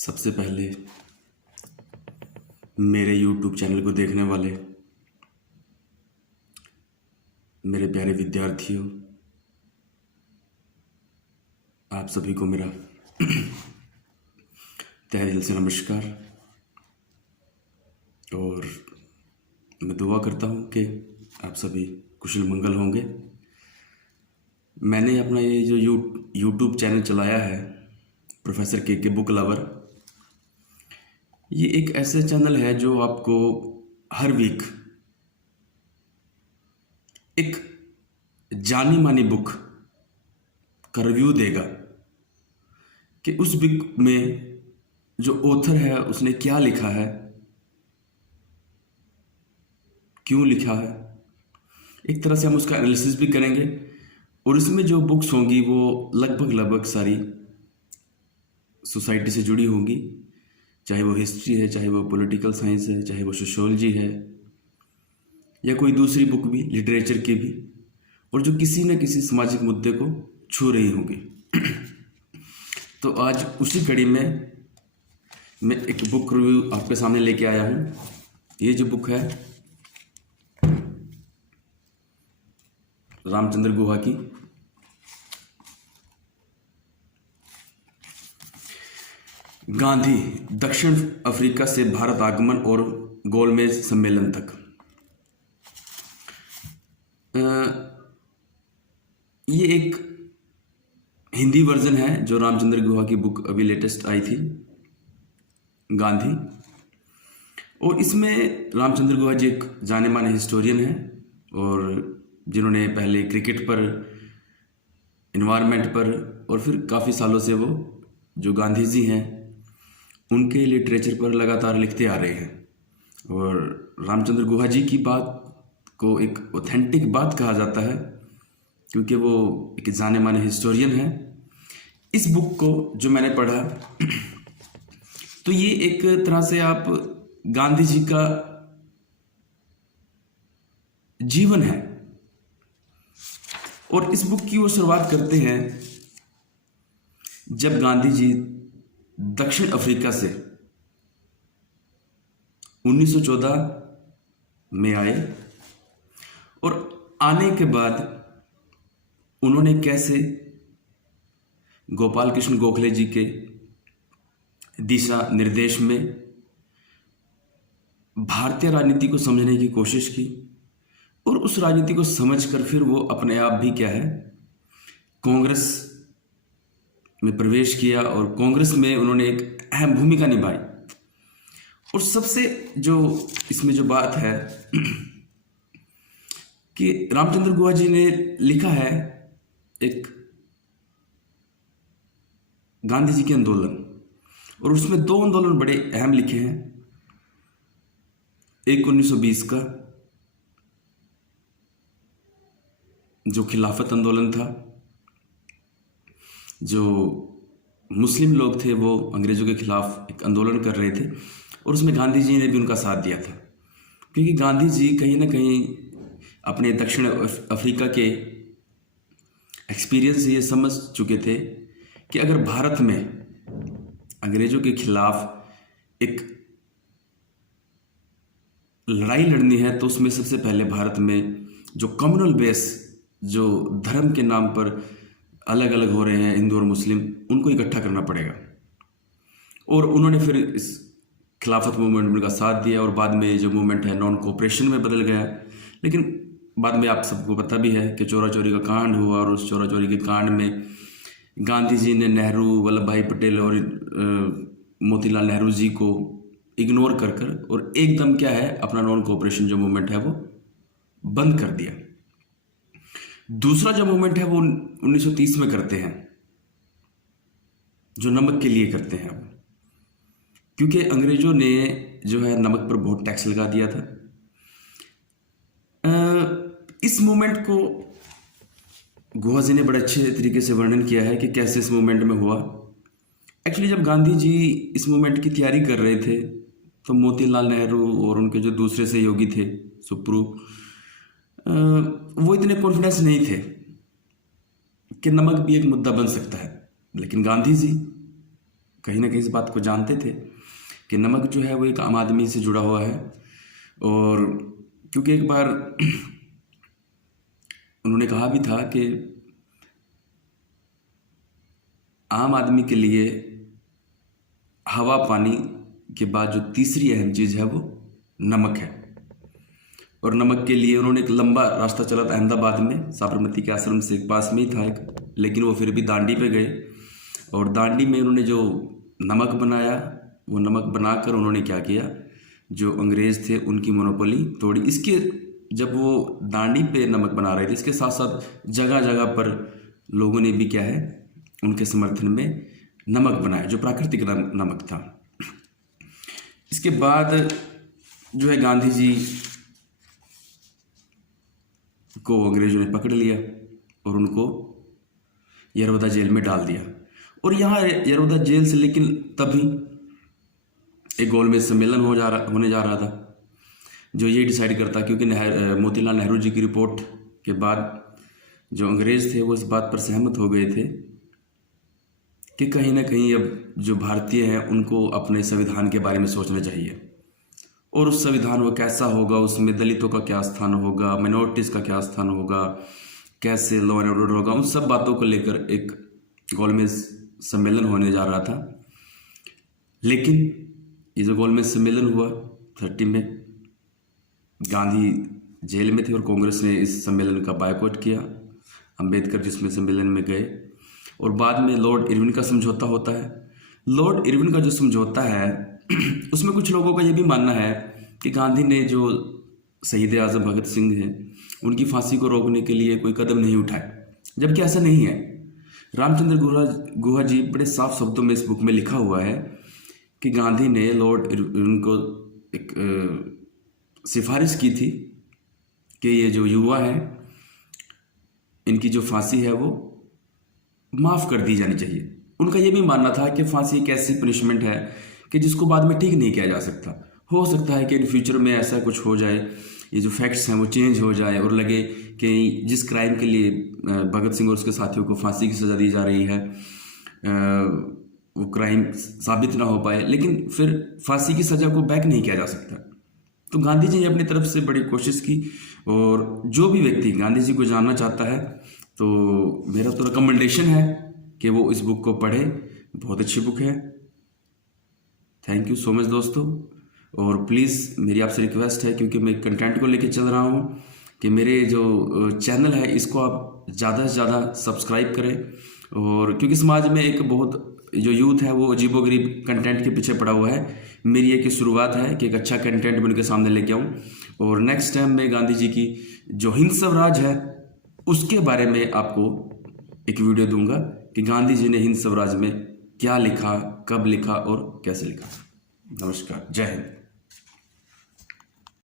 सबसे पहले मेरे YouTube चैनल को देखने वाले मेरे प्यारे विद्यार्थियों, आप सभी को मेरा तहे दिल से नमस्कार। और मैं दुआ करता हूँ कि आप सभी कुशल मंगल होंगे। मैंने अपना ये जो यूट्यूब चैनल चलाया है, प्रोफेसर के बुक लवर, ये एक ऐसा चैनल है जो आपको हर वीक एक जानी मानी बुक का रिव्यू देगा कि उस बुक में जो ऑथर है उसने क्या लिखा है, क्यों लिखा है। एक तरह से हम उसका एनालिसिस भी करेंगे। और इसमें जो बुक्स होंगी वो लगभग सारी सोसाइटी से जुड़ी होंगी, चाहे वो हिस्ट्री है, चाहे वो पॉलिटिकल साइंस है, चाहे वो सोशियोलॉजी है, या कोई दूसरी बुक भी लिटरेचर की भी, और जो किसी न किसी सामाजिक मुद्दे को छू रही होंगी। तो आज उसी कड़ी में मैं एक बुक रिव्यू आपके सामने लेके आया हूँ। ये जो बुक है रामचंद्र गुहा की गांधी दक्षिण अफ्रीका से भारत आगमन और गोलमेज सम्मेलन तक। ये एक हिंदी वर्जन है जो रामचंद्र गुहा की बुक अभी लेटेस्ट आई थी, गांधी। और इसमें रामचंद्र गुहा जी एक जाने माने हिस्टोरियन हैं और जिन्होंने पहले क्रिकेट पर, इन्वायरमेंट पर, और फिर काफ़ी सालों से वो जो गांधी जी हैं उनके लिटरेचर पर लगातार लिखते आ रहे हैं। और रामचंद्र गुहा जी की बात को एक ऑथेंटिक बात कहा जाता है क्योंकि वो एक जाने माने हिस्टोरियन है। इस बुक को जो मैंने पढ़ा तो ये एक तरह से आप गांधी जी का जीवन है। और इस बुक की वो शुरुआत करते हैं जब गांधी जी दक्षिण अफ्रीका से 1914 में आए, और आने के बाद उन्होंने कैसे गोपाल कृष्ण गोखले जी के दिशा निर्देश में भारतीय राजनीति को समझने की कोशिश की, और उस राजनीति को समझकर फिर वो अपने आप भी क्या है, कांग्रेस में प्रवेश किया और कांग्रेस में उन्होंने एक अहम भूमिका निभाई। और सबसे जो इसमें जो बात है कि रामचंद्र गुहा जी ने लिखा है एक गांधी जी के आंदोलन, और उसमें दो आंदोलन बड़े अहम लिखे हैं। एक 1920 का जो खिलाफत आंदोलन था, जो मुस्लिम लोग थे वो अंग्रेजों के खिलाफ एक आंदोलन कर रहे थे, और उसमें गांधी जी ने भी उनका साथ दिया था। क्योंकि गांधी जी कहीं ना कहीं अपने दक्षिण अफ्रीका के एक्सपीरियंस से ये समझ चुके थे कि अगर भारत में अंग्रेजों के खिलाफ एक लड़ाई लड़नी है तो उसमें सबसे पहले भारत में जो कम्युनल बेस, जो धर्म के नाम पर अलग अलग हो रहे हैं हिंदू और मुस्लिम, उनको इकट्ठा करना पड़ेगा। और उन्होंने फिर इस खिलाफत मूवमेंट में का साथ दिया, और बाद में जो मूवमेंट है नॉन कोऑपरेशन में बदल गया। लेकिन बाद में आप सबको पता भी है कि चोरा चोरी का कांड हुआ, और उस चोरा चोरी के कांड में गांधी जी ने नेहरू, वल्लभ भाई पटेल और मोतीलाल नेहरू जी को इग्नोर कर और एकदम क्या है, अपना नॉन कोऑपरेशन जो मूवमेंट है वो बंद कर दिया। दूसरा जो मूवमेंट है वो 1930 में करते हैं, जो नमक के लिए करते हैं वो, क्योंकि अंग्रेजों ने जो है नमक पर बहुत टैक्स लगा दिया था। इस मूवमेंट को गुहा जी ने बड़े अच्छे तरीके से वर्णन किया है कि कैसे इस मूवमेंट में हुआ। एक्चुअली जब गांधी जी इस मूवमेंट की तैयारी कर रहे थे तो मोतीलाल नेहरू और उनके जो दूसरे सहयोगी थे सुप्रू, वो इतने कॉन्फिडेंस नहीं थे कि नमक भी एक मुद्दा बन सकता है। लेकिन गांधी जी कहीं ना कहीं इस बात को जानते थे कि नमक जो है वो एक आम आदमी से जुड़ा हुआ है। और क्योंकि एक बार उन्होंने कहा भी था कि आम आदमी के लिए हवा पानी के बाद जो तीसरी अहम चीज़ है वो नमक है। और नमक के लिए उन्होंने एक लंबा रास्ता चला था अहमदाबाद में, साबरमती के आश्रम से पास में ही था एक, लेकिन वो फिर भी दांडी पे गए और दांडी में उन्होंने जो नमक बनाया, वो नमक बनाकर उन्होंने क्या किया, जो अंग्रेज़ थे उनकी मोनोपोली तोड़ी। इसके जब वो दांडी पे नमक बना रहे थे, इसके साथ साथ जगह जगह पर लोगों ने भी क्या है उनके समर्थन में नमक बनाया, जो प्राकृतिक नमक था। इसके बाद जो है गांधी जी को अंग्रेजों ने पकड़ लिया और उनको यरवदा जेल में डाल दिया। और यहाँ यरवदा जेल से लेकिन तभी एक गोलमेज सम्मेलन होने जा रहा था, जो ये डिसाइड करता, क्योंकि मोतीलाल नेहरू जी की रिपोर्ट के बाद जो अंग्रेज़ थे वो इस बात पर सहमत हो गए थे कि कहीं ना कहीं अब जो भारतीय हैं उनको अपने संविधान के बारे में सोचना चाहिए। और उस संविधान वो कैसा होगा, उसमें दलितों का क्या स्थान होगा, माइनॉरिटीज़ का क्या स्थान होगा, कैसे लॉ एंड ऑर्डर होगा, उन सब बातों को लेकर एक गोलमेज सम्मेलन होने जा रहा था। लेकिन ये जो गोलमेज सम्मेलन हुआ 30 में, गांधी जेल में थे और कांग्रेस ने इस सम्मेलन का बायकॉट किया। अंबेडकर जिसमें सम्मेलन में गए और बाद में लॉर्ड इरविन का समझौता होता है। लॉर्ड इरविन का जो समझौता है उसमें कुछ लोगों का ये भी मानना है कि गांधी ने जो शहीद आज़म भगत सिंह हैं उनकी फांसी को रोकने के लिए कोई कदम नहीं उठाए, जबकि ऐसा नहीं है। रामचंद्र गुहा जी बड़े साफ शब्दों में इस बुक में लिखा हुआ है कि गांधी ने लॉर्ड इरविन को एक सिफारिश की थी कि ये जो युवा हैं इनकी जो फांसी है वो माफ़ कर दी जानी चाहिए। उनका ये भी मानना था कि फांसी एक ऐसी पनिशमेंट है कि जिसको बाद में ठीक नहीं किया जा सकता। हो सकता है कि इन फ्यूचर में ऐसा कुछ हो जाए, ये जो फैक्ट्स हैं वो चेंज हो जाए और लगे कि जिस क्राइम के लिए भगत सिंह और उसके साथियों को फांसी की सज़ा दी जा रही है वो क्राइम साबित ना हो पाए, लेकिन फिर फांसी की सज़ा को बैक नहीं किया जा सकता। तो गांधी जी ने अपनी तरफ से बड़ी कोशिश की। और जो भी व्यक्ति गांधी जी को जानना चाहता है तो मेरा तो रिकमेंडेशन है कि वो इस बुक को पढ़े, बहुत अच्छी बुक है। थैंक यू सो मच दोस्तों। और प्लीज़ मेरी आपसे रिक्वेस्ट है, क्योंकि मैं कंटेंट को लेके चल रहा हूँ, कि मेरे जो चैनल है इसको आप ज़्यादा से ज़्यादा सब्सक्राइब करें। और क्योंकि समाज में एक बहुत जो यूथ है वो अजीबोगरीब कंटेंट के पीछे पड़ा हुआ है। मेरी एक शुरुआत है कि एक अच्छा कंटेंट मैं उनके सामने लेके आऊँ। और नेक्स्ट टाइम मैं गांधी जी की जो हिंद स्वराज है उसके बारे में आपको एक वीडियो दूंगा कि गांधी जी ने हिंद स्वराज में क्या लिखा, कब लिखा और कैसे लिखा। नमस्कार, जय हिंद।